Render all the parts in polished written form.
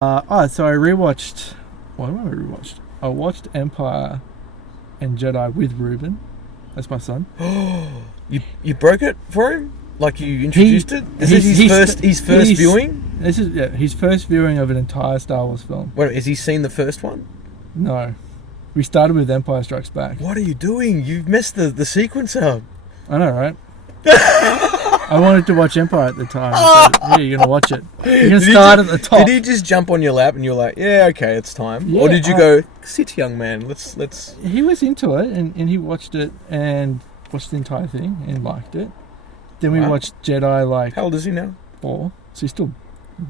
So I rewatched. What have I rewatched? I watched Empire and Jedi with Ruben. That's my son. You broke it for him? Like you introduced it? Is this his first viewing? This is his first viewing of an entire Star Wars film. Wait, has he seen the first one? No, we started with Empire Strikes Back. What are you doing? You've messed the sequence up. I know, right? I wanted to watch Empire at the time. So, yeah, you're gonna watch it. You're gonna start at the top. Did he just jump on your lap and you're like, yeah, okay, it's time? Yeah, or did you go, sit, young man, let's... He was into it, and he watched it and watched the entire thing and liked it. Then we watched Jedi, like... How old is he now? 4. So he's still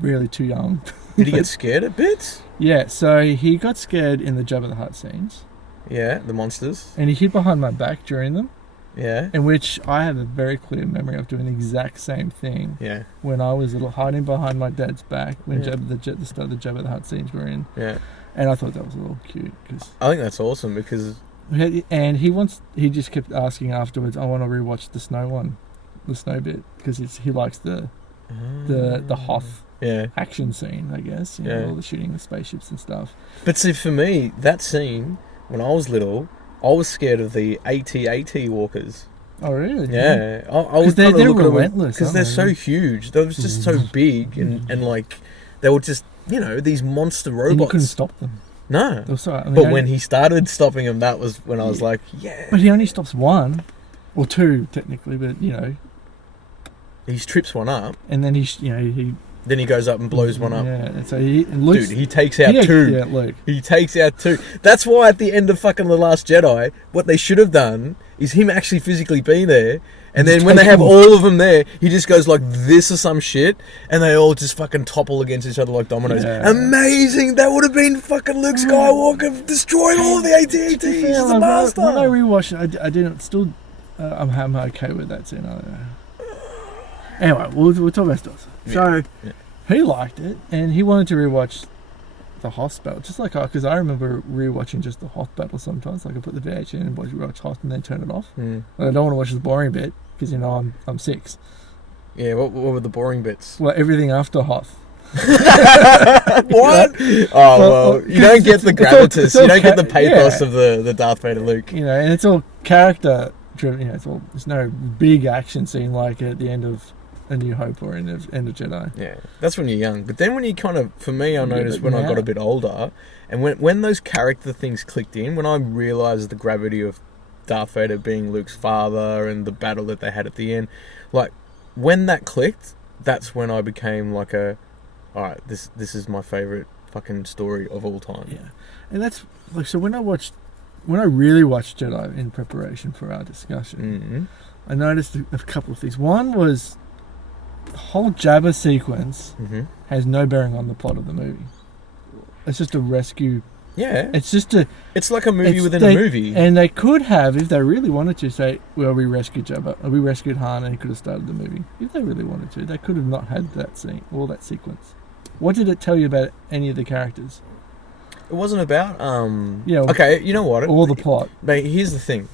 really too young. Did he get scared at bits? Yeah, so he got scared in the Jabba the Hutt scenes. Yeah, the monsters. And he hid behind my back during them. Yeah. In which I have a very clear memory of doing the exact same thing. Yeah. When I was little, hiding behind my dad's back when the start of the Jabba the Hutt scenes were in. Yeah. And I thought that was a little cute. I think that's awesome because... And he just kept asking afterwards, I want to rewatch the snow one. The snow bit. Because he likes the Hoth action scene, I guess. You know, all the shooting the spaceships and stuff. But see, for me, that scene, when I was little... I was scared of the AT-AT walkers. Oh, really? Yeah. I was they're relentless. Because they're so huge. They were just so big and like, they were just, these monster robots. And you couldn't stop them. No. But when he started stopping them, that was when I was like, yeah. But he only stops one. Or two, technically, but, He trips one up. And then he... Then he goes up and blows one up. Yeah, and so he takes out two. Yeah, Luke. He takes out two. That's why at the end of fucking The Last Jedi, what they should have done is him actually physically be there, and then when they have all of them there, he just goes like this or some shit, and they all just fucking topple against each other like dominoes. Yeah. Amazing! That would have been fucking Luke Skywalker destroying all of the AT-ATs. He's the master. When I rewatched it, I didn't still. I'm okay with that scene. Anyway, we'll talk about stuff. So, he liked it, and he wanted to rewatch the Hoth battle, just like because I remember rewatching just the Hoth battle sometimes. Like I put the VH in and watch Hoth and then turn it off. I don't want to watch the boring bit because I'm 6. Yeah, what were the boring bits? Well, everything after Hoth. What? Oh well, you don't get the gravitas. You don't get the pathos of the Darth Vader Luke. And it's all character driven. There's no big action scene like at the end of A New Hope or end of Jedi. Yeah, that's when you're young. But then when you kind of, for me, I noticed when I got a bit older, and when those character things clicked in, when I realised the gravity of Darth Vader being Luke's father and the battle that they had at the end, like, when that clicked, that's when I became like alright, this is my favourite fucking story of all time. Yeah. And that's, like, so when I really watched Jedi in preparation for our discussion, I noticed a couple of things. One was, the whole Jabba sequence has no bearing on the plot of the movie. It's just a rescue. Yeah. It's like a movie within a movie. And they could have, if they really wanted to, say, well, we rescued Jabba, or we rescued Han, and he could have started the movie. If they really wanted to, they could have not had that scene, all that sequence. What did it tell you about any of the characters? It wasn't about, okay, you know what? All the plot. Mate, here's the thing.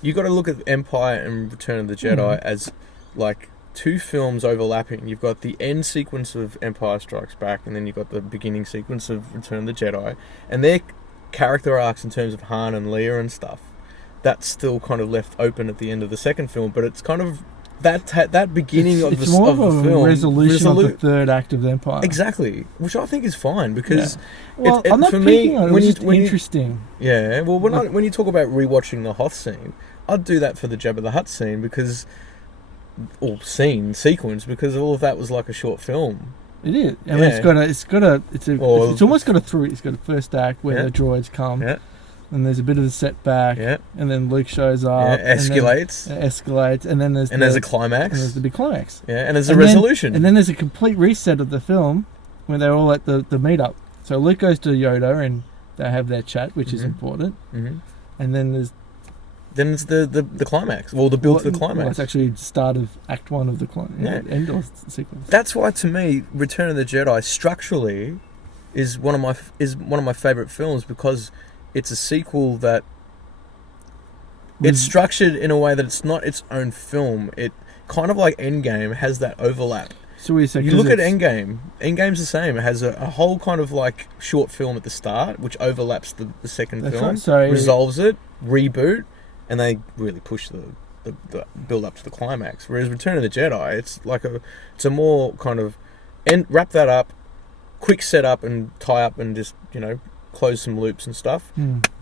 You got to look at Empire and Return of the Jedi as, like, 2 films overlapping. You've got the end sequence of Empire Strikes Back, and then you've got the beginning sequence of Return of the Jedi, and their character arcs in terms of Han and Leia and stuff, that's still kind of left open at the end of the second film, but it's kind of that beginning of the film. It's more of a resolution of the third act of the Empire. Exactly, which I think is fine because I'm not picking on it. It's just interesting. When you talk about rewatching the Hoth scene, I'd do that for the Jabba the Hutt scene because. Or sequence because all of that was like a short film. It is. I mean, it's almost got a through. It's got a first act where the droids come, and there's a bit of a setback, and then Luke shows up, escalates, and then there's a climax, and there's the big climax, and there's a resolution, and then there's a complete reset of the film when they're all at the meetup. So Luke goes to Yoda and they have their chat, which is important, and then there's. Then it's the climax. Well, the build to the climax. Well, it's actually the start of Act 1 of the end of the sequence. That's why, to me, Return of the Jedi structurally is one of my favourite films because it's a sequel that it's structured in a way that it's not its own film. It kind of like Endgame has that overlap. So we say You look at Endgame. Endgame's the same. It has a whole kind of like short film at the start, which overlaps the second film, right. So resolves it, reboot, and they really push the build up to the climax. Whereas Return of the Jedi, it's a more kind of wrap that up, quick setup and tie up and just close some loops and stuff.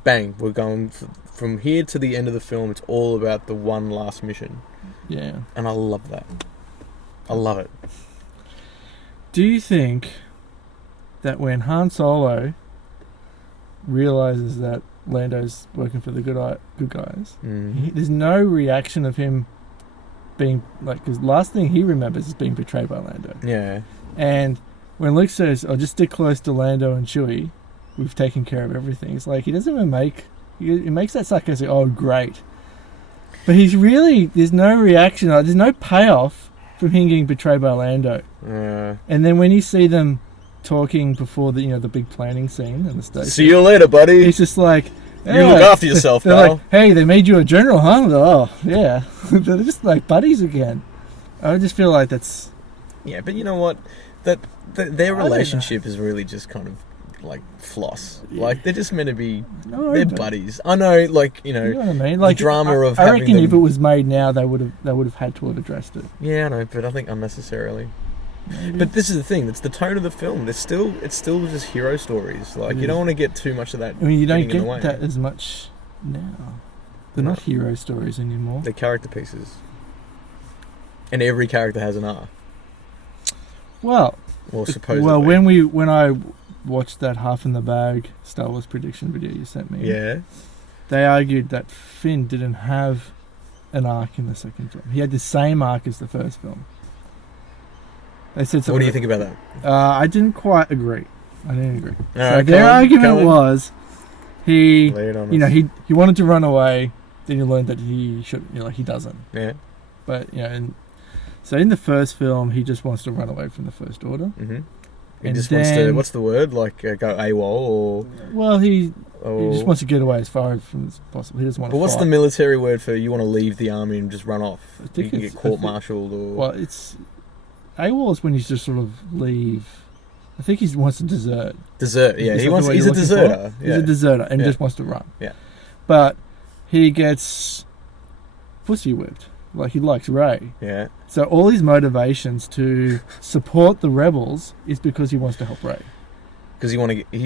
Bang, we're going from here to the end of the film. It's all about the one last mission. Yeah, and I love that. I love it. Do you think that when Han Solo realizes that Lando's working for the good guys, there's no reaction of him being like, because last thing he remembers is being betrayed by Lando. Yeah. And when Luke says, "I'll just stick close to Lando and Chewie, we've taken care of everything," it's like he doesn't even he makes that sarcastic, "Oh, great," but he's really, there's no reaction, there's no payoff from him getting betrayed by Lando. Yeah. And then when you see them talking before the the big planning scene in the station, see you later, buddy. It's just like, you look after yourself, they're pal. like, "Hey, they made you a general, huh?" Oh, yeah. They're just like buddies again. I just feel like that's... Yeah, but you know what? Their relationship is really just kind of like floss. Yeah. Like, they're just meant to be... they're buddies. I know, like, you know what I mean? Like, the drama of I having reckon them... if it was made now, they would have had to have addressed it. Yeah, I know, but I think unnecessarily. Maybe. But this is the thing, it's the tone of the film. It's still just hero stories. Like, you don't want to get too much of that. I mean, you don't get that as much now. They're not hero stories anymore. They're character pieces. And every character has an arc. Well, supposedly. Well, when I watched that Half in the Bag Star Wars prediction video you sent me, yeah, they argued that Finn didn't have an arc in the second film. He had the same arc as the first film. They said something. What do you think about that? I didn't quite agree. So right, their argument was he wanted to run away. Then you learned that he should, he doesn't. Yeah. But so in the first film, he just wants to run away from the First Order. Mm-hmm. He just wants to, what's the word? Like go AWOL or... Well, he just wants to get away as far as possible. He doesn't want to fight. What's the military word for you want to leave the army and just run off? You can get court-martialed or... Well, it's... AWOL is when you just sort of leave. I think he wants to desert. Desert, yeah. He's a deserter. Yeah. He's a deserter and just wants to run. Yeah. But he gets pussy whipped. Like, he likes Rey. Yeah. So all his motivations to support the rebels is because he wants to help Rey. Because he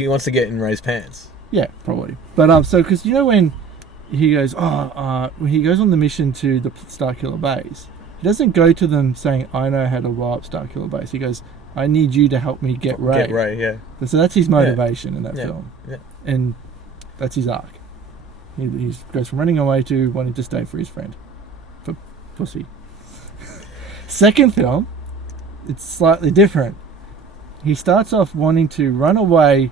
wants to get in Rey's pants. Yeah, probably. But so because when he goes, when he goes on the mission to the Starkiller base, he doesn't go to them saying, "I know how to blow up Starkiller base." He goes, "I need you to help me get Rey." Get Rey, yeah. So that's his motivation in that film. Yeah. And that's his arc. He goes from running away to wanting to stay for his friend. For pussy. Second film, it's slightly different. He starts off wanting to run away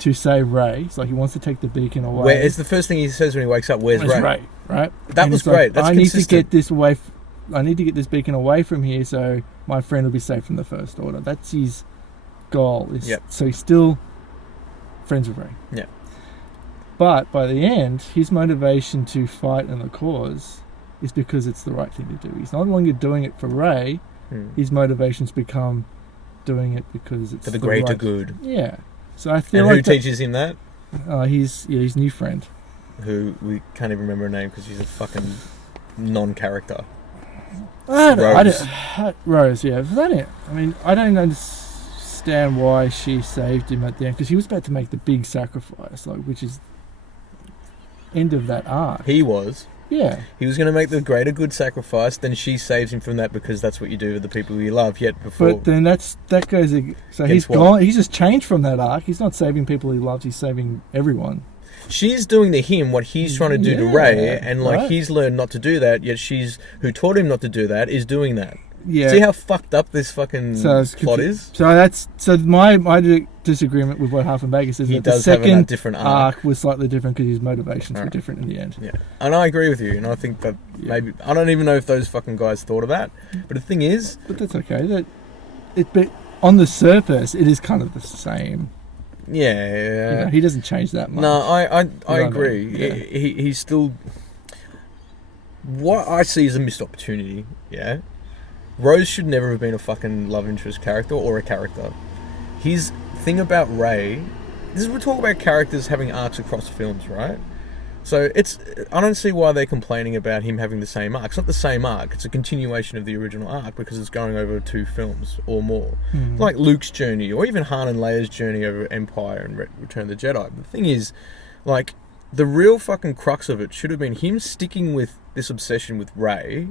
to save Rey. It's like he wants to take the beacon away. It's the first thing he says when he wakes up. Where's Rey? Right? That was great. That's consistent. Need to get this away. I need to get this beacon away from here so my friend will be safe from the First Order. That's his goal. So he's still friends with Rey. Yeah. But by the end, his motivation to fight in the cause is because it's the right thing to do. He's no longer doing it for Rey. His motivations become doing it because it's for the greater good. Yeah. So I feel who teaches him that? His new friend. Who we can't even remember her name because she's a fucking non-character. Rose, yeah. I mean, I don't understand why she saved him at the end, because he was about to make the big sacrifice, which is end of that arc. He was. Yeah. He was going to make the greater good sacrifice, then she saves him from that because that's what you do with the people you love. Yet before... But then that goes... So he's gone. He's just changed from that arc. He's not saving people he loves. He's saving everyone. She's doing to him what he's trying to do to Rey, and he's learned not to do that, yet she's, who taught him not to do that, is doing that. Yeah. See how fucked up this fucking plot is? So my disagreement with what Half in Vegas is that the second different arc was slightly different because his motivations were different in the end. Yeah, and I agree with you, and I think that maybe, I don't even know if those fucking guys thought of that, but the thing is... But that's okay. But on the surface, it is kind of the same. Yeah. He doesn't change that much. No, I agree. Yeah. He's still... What I see is a missed opportunity, yeah? Rose should never have been a fucking love interest character or a character. His thing about Rey, this is, we're talking about characters having arcs across films, right? So I don't see why they're complaining about him having the same arc. It's not the same arc. It's a continuation of the original arc because it's going over 2 films or more. Like Luke's journey, or even Han and Leia's journey over Empire and Return of the Jedi. But the thing is, like, the real fucking crux of it should have been him sticking with this obsession with Rey,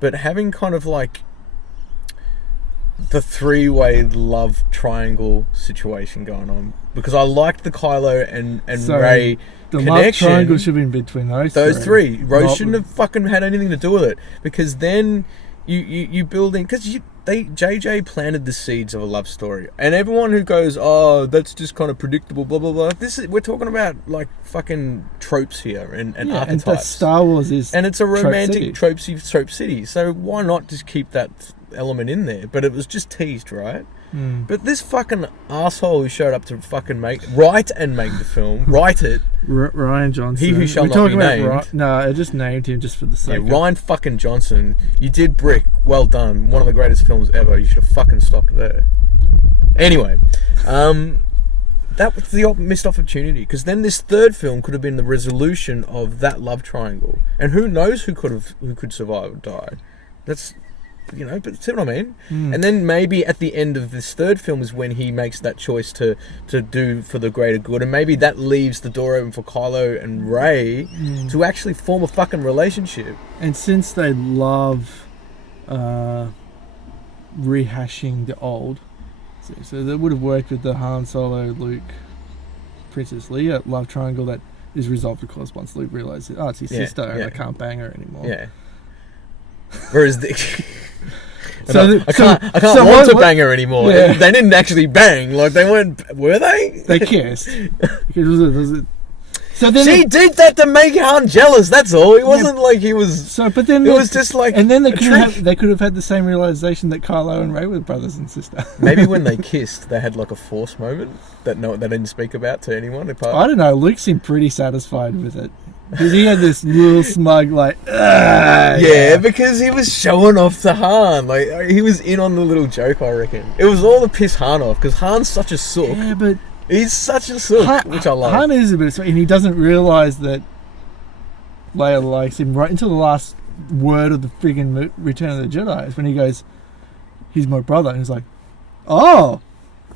but having kind of like the 3-way love triangle situation going on. Because I liked the Kylo and Rey the connection. love triangle should have been between those three. Rose shouldn't have fucking had anything to do with it, because then you build in, because JJ planted the seeds of a love story, and everyone who goes, oh, that's just kind of predictable, blah blah blah. We're talking about like fucking tropes here and archetypes. And Star Wars is, and it's a romantic trope city. So why not just keep that element in there? But it was just teased, right? But this fucking asshole who showed up to fucking write the film, write it. Ryan Johnson. He who shall not be named. No, I just named him just for the sake. Yeah, Ryan fucking Johnson. You did Brick. Well done. One of the greatest films ever. You should have fucking stopped there. Anyway, that was the missed opportunity, because then this third film could have been the resolution of that love triangle, and who knows who could survive or die. That's. But see what I mean? And then maybe at the end of this third film is when he makes that choice to do for the greater good, and maybe that leaves the door open for Kylo and Rey to actually form a fucking relationship. And since they love rehashing the old, so that would have worked with the Han Solo, Luke, Princess Leia love triangle that is resolved, of course, once Luke realizes, it's his sister and I can't bang her anymore. Yeah. Whereas I can't want to bang her anymore. Yeah. They didn't actually bang. Like, they weren't. Were they? They kissed. So then she did that to make Han jealous. That's all. It wasn't like he was. So, but then it was just like. And then they could have had the same realization that Kylo and Rey were brothers and sisters. Maybe when they kissed, they had like a Force moment that they didn't speak about to anyone. I don't know. Luke seemed pretty satisfied with it. Because he had this little smug, like, yeah, because he was showing off to Han. Like, he was in on the little joke, I reckon. It was all to piss Han off, because Han's such a sook. Yeah, but he's such a sook, which I love. Han is a bit of sook, and he doesn't realise that Leia likes him right until the last word of the friggin' Return of the Jedi is when he goes, he's my brother, and he's like, oh,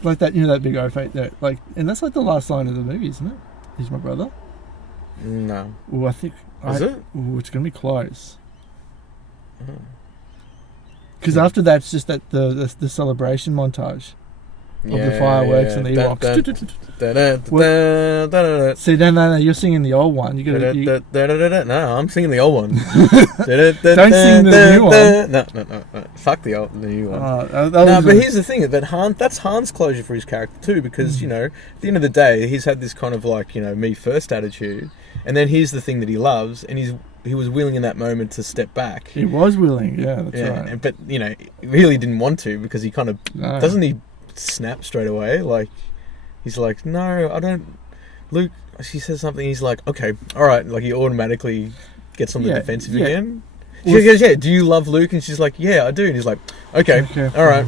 like that, that big O-fate there. Like, and that's like the last line of the movie, isn't it? He's my brother. No. Well, I think... Is it? It's going to be close. Because after that, it's just that the celebration montage of the fireworks and the Ewoks. See, no, you're singing the old one. No, I'm singing the old one. Don't sing the new one. No. Fuck the new one. But here's the thing, that's Han's closure for his character too, because, at the end of the day, he's had this kind of like, me first attitude, and then here's the thing that he loves, and he was willing in that moment to step back. He was willing, that's right. But, he really didn't want to, because he kind of... No. Doesn't he snap straight away? Like, he's like, no, I don't... Luke, she says something, he's like, okay, alright. Like, he automatically gets on the defensive again. She goes, yeah, do you love Luke? And she's like, yeah, I do. And he's like, okay. Alright.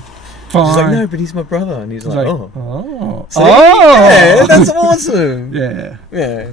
Fine. She's like, no, but he's my brother. And he's like, oh. Oh. See? Yeah, that's awesome. Yeah. Yeah.